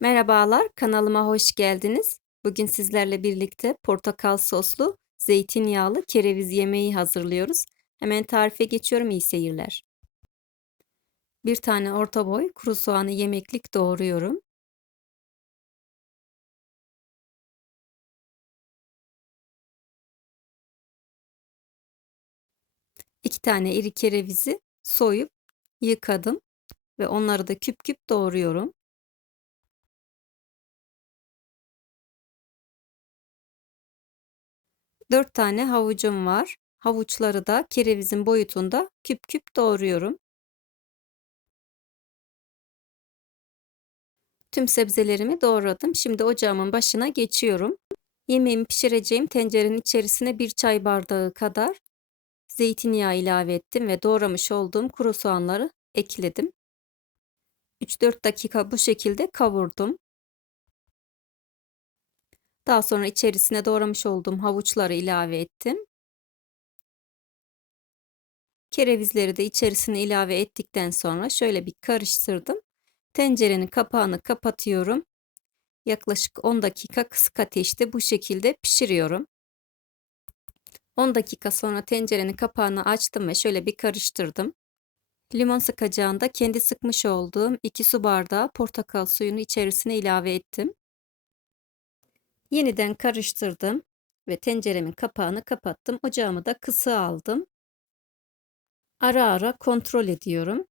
Merhabalar, kanalıma hoş geldiniz. Bugün sizlerle birlikte portakal soslu, zeytinyağlı kereviz yemeği hazırlıyoruz. Hemen tarife geçiyorum, iyi seyirler. Bir tane orta boy kuru soğanı yemeklik doğruyorum. İki tane iri kerevizi soyup yıkadım ve onları da küp küp doğruyorum. 4 tane havucum var. Havuçları da kerevizin boyutunda küp küp doğruyorum. Tüm sebzelerimi doğradım. Şimdi ocağımın başına geçiyorum. Yemeğimi pişireceğim tencerenin içerisine bir çay bardağı kadar zeytinyağı ilave ettim ve doğramış olduğum kuru soğanları ekledim. 3-4 dakika bu şekilde kavurdum. Daha sonra içerisine doğramış olduğum havuçları ilave ettim. Kerevizleri de içerisine ilave ettikten sonra şöyle bir karıştırdım. Tencerenin kapağını kapatıyorum. Yaklaşık 10 dakika kısık ateşte bu şekilde pişiriyorum. 10 dakika sonra tencerenin kapağını açtım ve şöyle bir karıştırdım. Limon sıkacağında kendi sıkmış olduğum 2 su bardağı portakal suyunu içerisine ilave ettim. Yeniden karıştırdım ve tenceremin kapağını kapattım. Ocağımı da kısığa aldım. Ara ara kontrol ediyorum.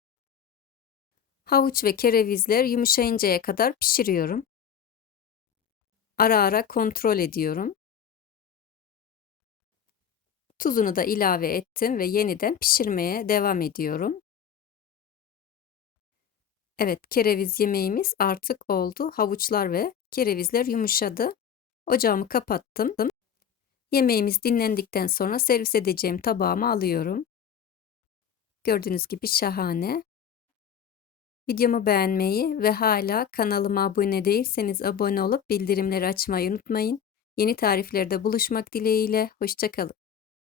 Havuç ve kerevizler yumuşayıncaya kadar pişiriyorum. Ara ara kontrol ediyorum. Tuzunu da ilave ettim ve yeniden pişirmeye devam ediyorum. Evet, kereviz yemeğimiz artık oldu. Havuçlar ve kerevizler yumuşadı. Ocağımı kapattım. Yemeğimiz dinlendikten sonra servis edeceğim tabağıma alıyorum. Gördüğünüz gibi şahane. Videomu beğenmeyi ve hala kanalıma abone değilseniz abone olup bildirimleri açmayı unutmayın. Yeni tariflerde buluşmak dileğiyle. Hoşçakalın.